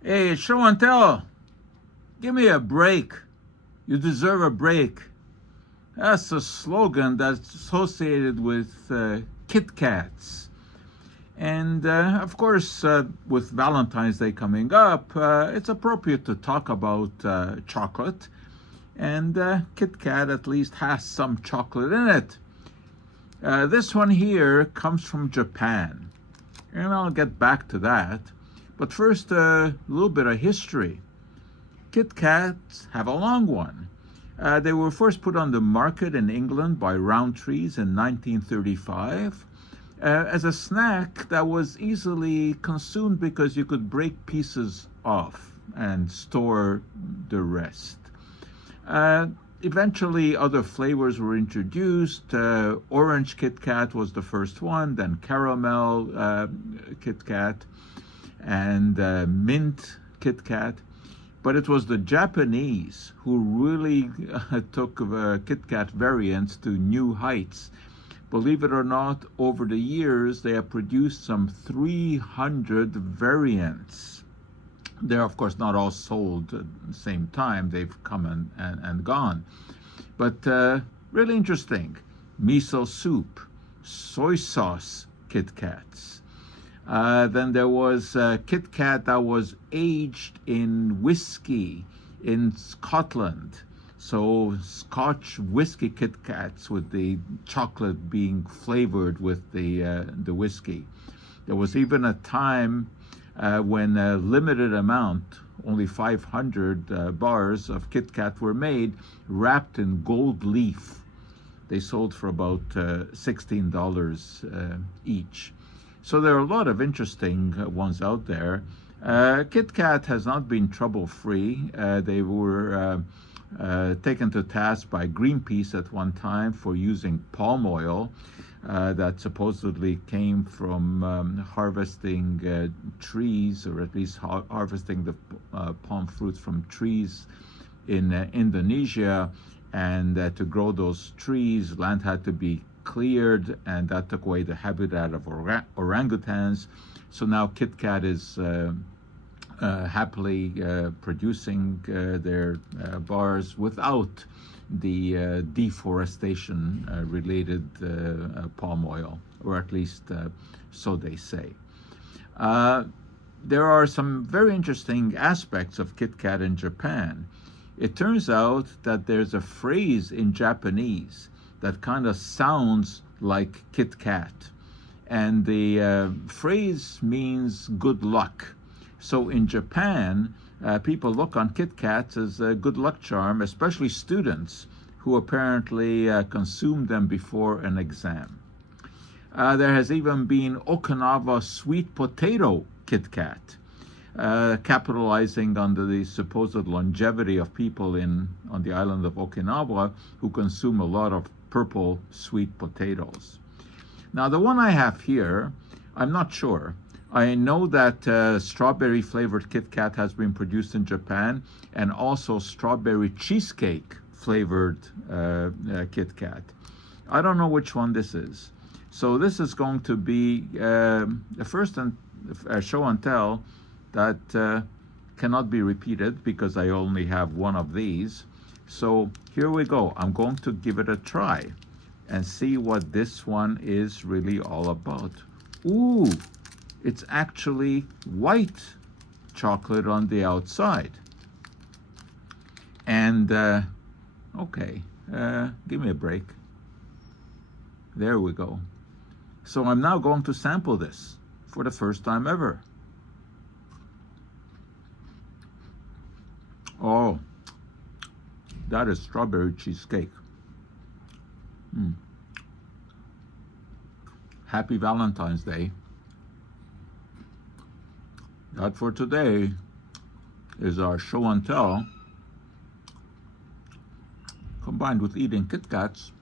Hey, show and tell. Give me a break. You deserve a break. That's a slogan that's associated with KitKats. And of course, with Valentine's Day coming up, it's appropriate to talk about chocolate. And KitKat at least has some chocolate in it. This one here comes from Japan. And I'll get back to that. But first, a little bit of history. Kit Kats have a long one. They were first put on the market in England by Rowntree's in 1935 as a snack that was easily consumed because you could break pieces off and store the rest. Eventually, other flavors were introduced. Orange Kit Kat was the first one, then caramel Kit Kat, and mint Kit Kat. But it was the Japanese who really took Kit Kat variants to new heights. Believe it or not, over the years, they have produced some 300 variants. They're, of course, not all sold at the same time. They've come and gone. But really interesting. Miso soup, soy sauce Kit Kats. Then there was Kit Kat that was aged in whiskey in Scotland. So Scotch whiskey Kit Kats with the chocolate being flavored with the whiskey. There was even a time when a limited amount, only 500 bars of Kit Kat were made, wrapped in gold leaf. They sold for about $16 each. So there are a lot of interesting ones out there. Kit Kat has not been trouble-free. They were taken to task by Greenpeace at one time for using palm oil that supposedly came from harvesting trees, or at least harvesting the palm fruits from trees in Indonesia. And to grow those trees, land had to be cleared, and that took away the habitat of orangutans. So now Kit Kat is happily producing their bars without the deforestation related palm oil, or at least so they say. There are some very interesting aspects of Kit Kat in Japan. It turns out that there's a phrase in Japanese that kind of sounds like Kit Kat. And the phrase means good luck. So in Japan, people look on Kit Kats as a good luck charm, especially students who apparently consume them before an exam. There has even been Okinawa sweet potato Kit Kat, capitalizing on the supposed longevity of people on the island of Okinawa who consume a lot of purple sweet potatoes. Now, the one I have here, I'm not sure. I know that strawberry flavored Kit Kat has been produced in Japan, and also strawberry cheesecake flavored Kit Kat. I don't know which one this is. So this is going to be the first show and tell that cannot be repeated because I only have one of these. So here we go. I'm going to give it a try and see what this one is really all about. Ooh, it's actually white chocolate on the outside. And, okay, give me a break. There we go. So I'm now going to sample this for the first time ever. Oh, that is strawberry cheesecake. Happy Valentine's Day. That for today is our show and tell, combined with eating Kit Kats.